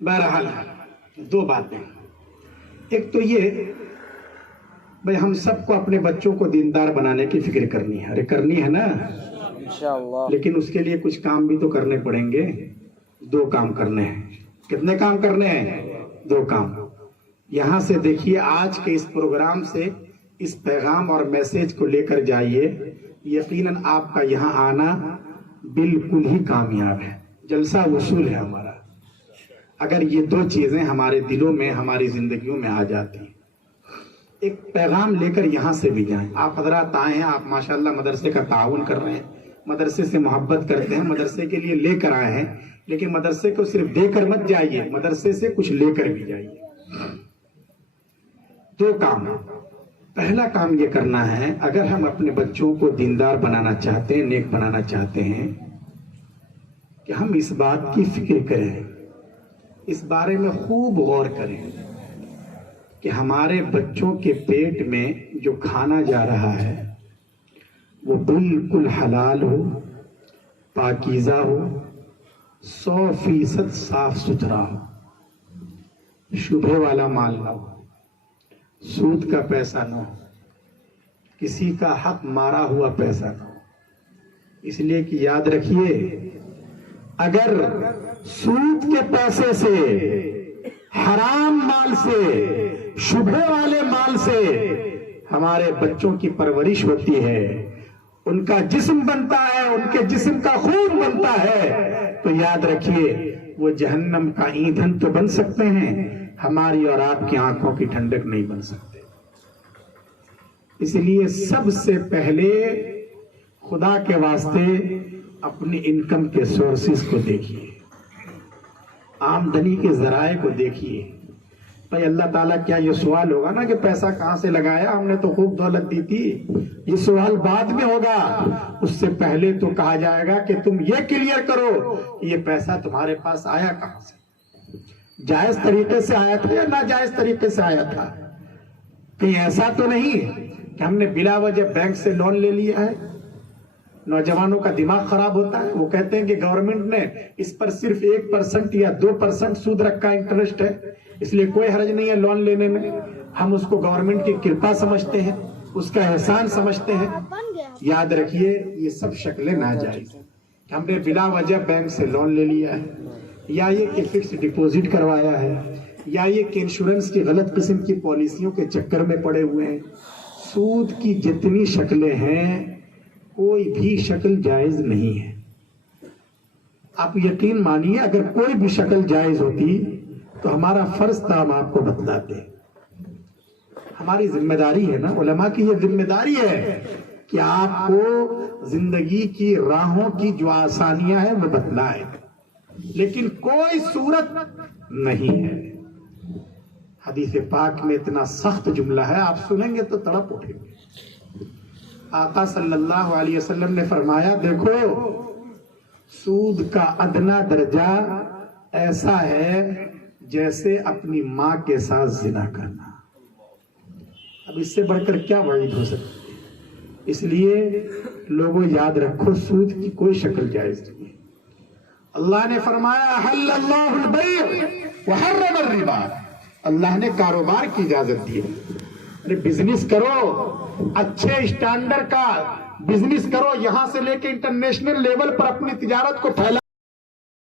بہرحال دو باتیں، ایک تو یہ بھائی ہم سب کو اپنے بچوں کو دیندار بنانے کی فکر کرنی ہے، ارے کرنی ہے نا انشاءاللہ، لیکن اس کے لیے کچھ کام بھی تو کرنے پڑیں گے۔ دو کام کرنے ہیں۔ کتنے کام کرنے ہیں؟ دو کام۔ یہاں سے دیکھیے، آج کے اس پروگرام سے اس پیغام اور میسج کو لے کر جائیے، یقیناً آپ کا یہاں آنا بالکل ہی کامیاب ہے، جلسہ وصول ہے ہمارا، اگر یہ دو چیزیں ہمارے دلوں میں، ہماری زندگیوں میں آ جاتی ہیں۔ ایک پیغام لے کر یہاں سے بھی جائیں۔ آپ حضرات آئے ہیں، آپ ماشاءاللہ مدرسے کا تعاون کر رہے ہیں، مدرسے سے محبت کرتے ہیں، مدرسے کے لیے لے کر آئے ہیں، لیکن مدرسے کو صرف دے کر مت جائیے، مدرسے سے کچھ لے کر بھی جائیے۔ دو کام۔ پہلا کام یہ کرنا ہے، اگر ہم اپنے بچوں کو دیندار بنانا چاہتے ہیں، نیک بنانا چاہتے ہیں، کہ ہم اس بات کی فکر کریں، اس بارے میں خوب غور کریں کہ ہمارے بچوں کے پیٹ میں جو کھانا جا رہا ہے وہ بالکل حلال ہو، پاکیزہ ہو، 100% صاف ستھرا ہو، شبہ والا مال نہ ہو، سود کا پیسہ نہ ہو، کسی کا حق مارا ہوا پیسہ نہ ہو۔ اس لیے کہ یاد رکھیے، اگر سود کے پیسے سے، حرام مال سے، شبہ والے مال سے ہمارے بچوں کی پرورش ہوتی ہے، ان کا جسم بنتا ہے، ان کے جسم کا خون بنتا ہے، تو یاد رکھیے وہ جہنم کا ایندھن تو بن سکتے ہیں، ہماری اور آپ کی آنکھوں کی ٹھنڈک نہیں بن سکتے۔ اس لیے سب سے پہلے خدا کے واسطے اپنی انکم کے سورسز کو دیکھیے، آمدنی کے ذرائع کو دیکھیے۔ بھائی اللہ تعالیٰ کیا یہ سوال ہوگا نا کہ پیسہ کہاں سے لگایا، ہم نے تو خوب دولت دی تھی، یہ سوال بعد میں ہوگا۔ اس سے پہلے تو کہا جائے گا کہ تم یہ کلیئر کرو یہ پیسہ تمہارے پاس آیا کہاں سے، جائز طریقے سے آیا تھا یا ناجائز طریقے سے آیا تھا؟ کہیں ایسا تو نہیں کہ ہم نے بلا وجہ بینک سے لون لے لیا ہے۔ نوجوانوں کا دماغ خراب ہوتا ہے، وہ کہتے ہیں کہ گورنمنٹ نے اس پر صرف 1% یا 2% سود رکھا، انٹرسٹ ہے، اس لیے کوئی حرج نہیں ہے لون لینے میں۔ ہم اس کو گورنمنٹ کی کرپا سمجھتے ہیں، اس کا احسان سمجھتے ہیں۔ یاد رکھیے یہ سب شکلیں ناجائز ہیں، ہم نے بلا وجہ بینک سے لون لے لیا ہے، یا یہ کہ فکس ڈپوزٹ کروایا ہے، یا یہ کہ انشورنس کی غلط قسم کی پالیسیوں کے چکر میں پڑے ہوئے ہیں۔ سود کی جتنی شکلیں ہیں کوئی بھی شکل جائز نہیں ہے۔ آپ یقین مانیے اگر کوئی بھی شکل جائز ہوتی تو ہمارا فرض تھا ہم آپ کو بتلاتے۔ ہماری ذمہ داری ہے نا، علماء کی یہ ذمہ داری ہے کہ آپ کو زندگی کی راہوں کی جو آسانیاں ہیں وہ بتلائیں، لیکن کوئی صورت نہیں ہے۔ حدیث پاک میں اتنا سخت جملہ ہے، آپ سنیں گے تو تڑپ اٹھیں گے۔ آقا صلی اللہ علیہ وسلم نے فرمایا، دیکھو سود کا ادنا درجہ ایسا ہے جیسے اپنی ماں کے ساتھ زنا کرنا۔ اب اس سے بڑھ کر کیا وعید ہو سکتی ہے؟ اس لیے لوگوں یاد رکھو سود کی کوئی شکل جائز نہیں ہے۔ اللہ نے فرمایا حل اللہ البیع وحرم الربا، اللہ نے کاروبار کی اجازت دی ہے، بزنس کرو، اچھے اسٹینڈرڈ کا بزنس کرو، یہاں سے لے کے انٹرنیشنل لیول پر اپنی تجارت کو پھیلا